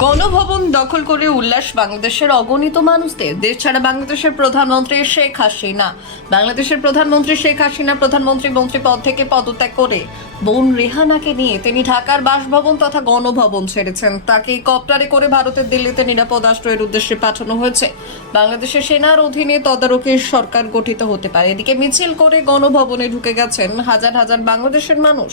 গণভবন দখল করে উল্লাস বাংলাদেশের অগণিত মানুষদের। দেশ ছাড়া বাংলাদেশের প্রধানমন্ত্রী শেখ হাসিনা। বাংলাদেশের প্রধানমন্ত্রী শেখ হাসিনা প্রধানমন্ত্রী মন্ত্রী পদ থেকে পদত্যাগ করে বোন রেহানাকে নিয়ে তিনি ঢাকার বাসভবন তথা গণভবন ছেড়েছেন। তাকে কপ্টারে করে ভারতের দিল্লিতে নিরাপদ আশ্রয়ের উদ্দেশ্যে পাঠানো হয়েছে। বাংলাদেশের সেনার অধীনে তদারকির সরকার গঠিত হতে পারে। এদিকে মিছিল করে গণভবনে ঢুকে গেছেন হাজার হাজার বাংলাদেশের মানুষ।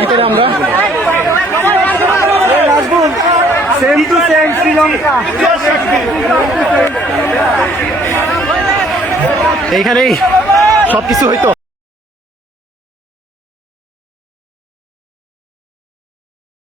ভিতরে আমরা। Same to same Sri Lanka. এইখানেই সবকিছু হইতো।